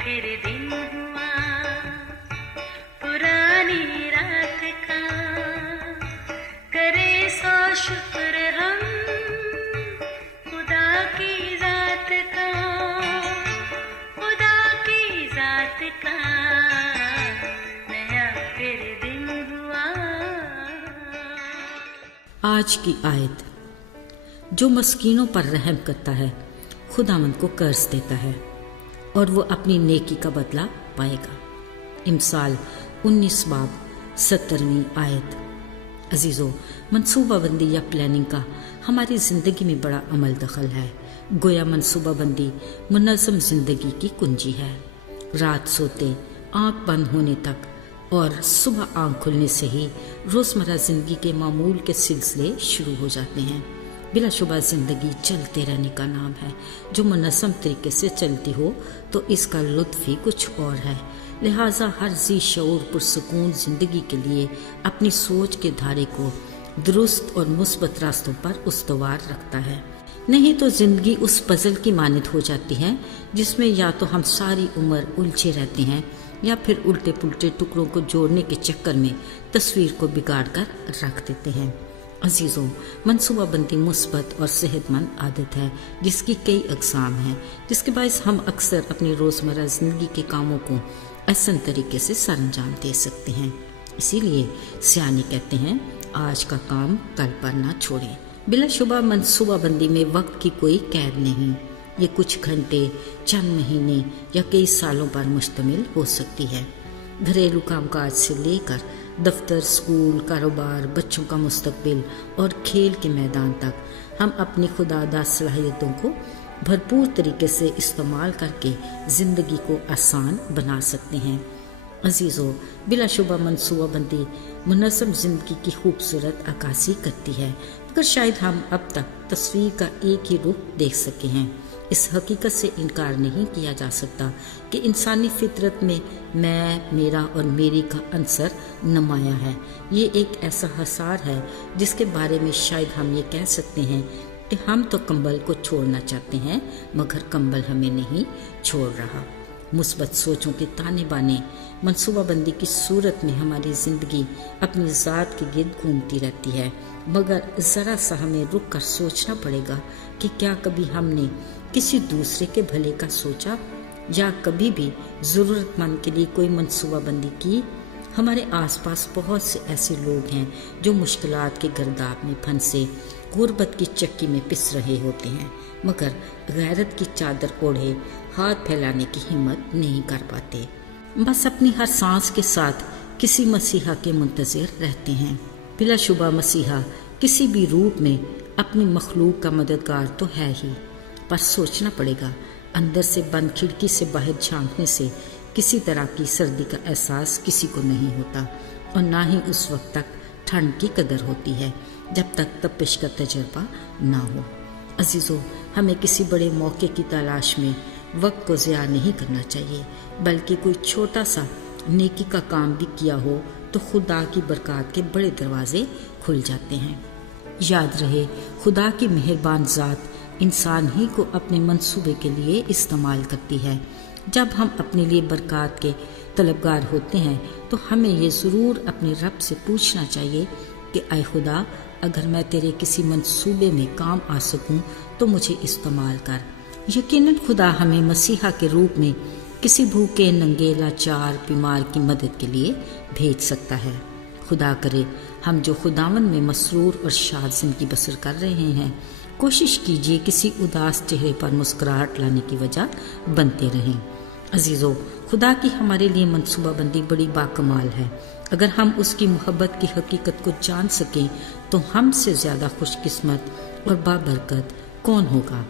फिर दिन हुआ पुरानी रात का, करे सो शुक्र हम खुदा की जात का, खुदा की जात का, नया फिर दिन हुआ। आज की आयत, जो मस्कीनों पर रहम करता है खुदावंद को कर्ज देता है और वो अपनी नेकी का बदला पाएगा। इमसाल 19 बाब 17वीं आयत। अजीज़ों, मनसूबाबंदी या प्लानिंग का हमारी ज़िंदगी में बड़ा अमल दखल है। गोया मनसूबाबंदी मुनज़्ज़म ज़िंदगी की कुंजी है। रात सोते आँख बंद होने तक और सुबह आँख खुलने से ही रोज़मर्रा ज़िंदगी के मामूल के सिलसिले शुरू हो जाते हैं। बिलाशुबा ज़िंदगी चलते रहने का नाम है। जो मुनज़्ज़म तरीके से चलती हो तो इसका लुत्फ़ ही कुछ और है। लिहाजा हर ज़ी शऊर पुरसुकून ज़िंदगी के लिए अपनी सोच के धारे को दुरुस्त और मुस्बत रास्तों पर उस्तवार रखता है। नहीं तो ज़िंदगी उस पज़ल की मानद हो जाती है जिसमें या तो हम सारी उम्र उलझे रहते हैं या फिर उल्टे पुल्टे टुकड़ों को जोड़ने के चक्कर में तस्वीर को बिगाड़ कर रख देते हैं। अजीज़ों, मनसूबाबंदी मुस्बत और सेहतमंद आदत है जिसकी कई अक़साम हैं, जिसके बायस हम अक्सर अपनी रोज़मर्रा ज़िंदगी के कामों को अहसन तरीके से सरअंजाम दे सकते हैं। इसीलिए सियाने कहते हैं, आज का काम कल पर ना छोड़ें। बिलाशुबा मनसूबाबंदी में वक्त की कोई कैद नहीं। ये कुछ घंटे, चंद महीने या कई सालों पर मुश्तमिल हो सकती है। घरेलू कामकाज से लेकर दफ्तर, स्कूल, कारोबार, बच्चों का मुस्तकबिल और खेल के मैदान तक हम अपनी खुदादा सलाहियतों को भरपूर तरीके से इस्तेमाल करके ज़िंदगी को आसान बना सकते हैं। अजीज़ों, बिलाशुबा मनसूबाबंदी मुनज़्ज़म ज़िंदगी की खूबसूरत अक्कासी करती है, मगर शायद हम अब तक तस्वीर का एक ही रूप देख सके हैं। इस हकीकत से इनकार नहीं किया जा सकता कि इंसानी फितरत में मैं, मेरा और मेरी का अंसर नुमाया है। ये एक ऐसा हसार है जिसके बारे में शायद हम ये कह सकते हैं कि हम तो कंबल को छोड़ना चाहते हैं मगर कंबल हमें नहीं छोड़ रहा। मुस्बत सोचों के ताने बाने मनसूबाबंदी की सूरत में हमारी ज़िंदगी अपनी ज़ात के गिर्द घूमती रहती है, मगर ज़रा सा हमें रुक कर सोचना पड़ेगा कि क्या कभी हमने किसी दूसरे के भले का सोचा या कभी भी ज़रूरतमंद के लिए कोई मनसूबाबंदी की। हमारे आसपास बहुत से ऐसे लोग हैं जो मुश्किलात के गर्दाब में फंसे गुर्बत की चक्की में पिस रहे होते हैं, मगर गैरत की चादर ओढ़े हाथ फैलाने की हिम्मत नहीं कर पाते। बस अपनी हर सांस के साथ किसी मसीहा के मुंतज़िर रहते हैं। बिलाशुबा मसीहा किसी भी रूप में अपनी मखलूक का मददगार तो है ही, पर सोचना पड़ेगा, अंदर से बंद खिड़की से बाहर झांकने से किसी तरह की सर्दी का एहसास किसी को नहीं होता और ना ही उस वक्त तक ठंड की कदर होती है जब तक तपिश का तजर्बा ना हो। अजीज़ों, हमें किसी बड़े मौके की तलाश में वक्त को ज़िया नहीं करना चाहिए, बल्कि कोई छोटा सा नेकी का काम भी किया हो तो खुदा की बरकत के बड़े दरवाजे खुल जाते हैं। याद रहे, खुदा की मेहरबान ज़ात इंसान ही को अपने मंसूबे के लिए इस्तेमाल करती है। जब हम अपने लिए बरकत के तलबगार होते हैं तो हमें ये ज़रूर अपने रब से पूछना चाहिए कि ऐ खुदा, अगर मैं तेरे किसी मंसूबे में काम आ सकूं तो मुझे इस्तेमाल कर। यकीनन खुदा हमें मसीहा के रूप में किसी भूखे, नंगे, लाचार, बीमार की मदद के लिए भेज सकता है। खुदा करे हम जो खुदावन में मसरूर और शाद ज़िंदगी बसर कर रहे हैं, कोशिश कीजिए किसी उदास चेहरे पर मुस्कुराहट लाने की वजह बनते रहें। अजीज़ों, खुदा की हमारे लिए मनसूबाबंदी बड़ी बाकमाल है। अगर हम उसकी मोहब्बत की हकीकत को जान सकें तो हमसे ज़्यादा खुशकिस्मत और बाबरकत कौन होगा।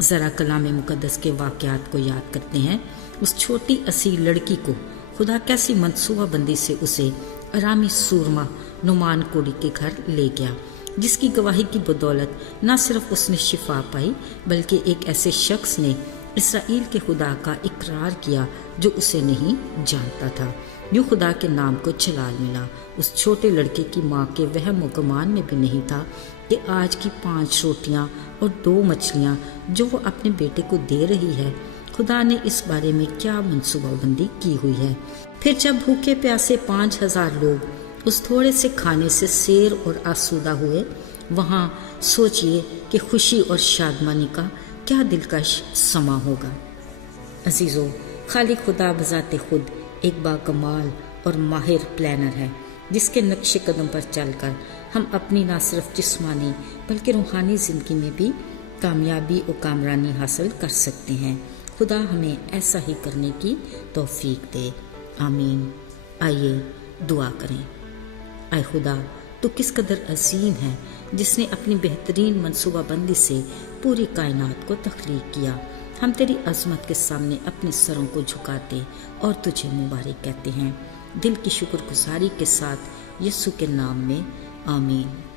ज़रा कलाम मुक़द्दस के वाक़यात को याद करते हैं। उस छोटी असील लड़की को खुदा कैसी मनसूबाबंदी से उसे आरामी सूरमा नुमान कोड़ी के घर ले गया, जिसकी गवाही की बदौलत न सिर्फ उसने शिफा पाई बल्कि एक ऐसे शख्स ने इसराइल के खुदा का इकरार किया जो उसे नहीं जानता था। यूँ खुदा के नाम को जलाल मिला। उस छोटे लड़के की माँ के वहम व गुमान में भी नहीं था कि आज की 5 रोटियाँ और 2 मछलियाँ जो वो अपने बेटे को दे रही है, خدا نے اس بارے میں کیا منصوبہ بندی کی ہوئی ہے۔ پھر جب بھوکے پیاسے 5000 لوگ اس تھوڑے سے کھانے سے سیر اور آسودہ ہوئے، وہاں سوچئے کہ خوشی اور شادمانی کا کیا دلکش سما ہوگا۔ عزیزو، خالق خدا بذات خود ایک باکمال اور ماہر پلانر ہے، جس کے نقش قدم پر چل کر ہم اپنی نہ صرف جسمانی بلکہ روحانی زندگی میں بھی کامیابی اور کامرانی حاصل کر سکتے ہیں۔ خدا ہمیں ایسا ہی کرنے کی توفیق دے، آمین۔ آئیے دعا کریں۔ اے خدا، تو کس قدر عظیم ہے، جس نے اپنی بہترین منصوبہ بندی سے پوری کائنات کو تخلیق کیا۔ ہم تیری عظمت کے سامنے اپنے سروں کو جھکاتے اور تجھے مبارک کہتے ہیں، دل کی شکر گزاری کے ساتھ، یسوع کے نام میں، آمین۔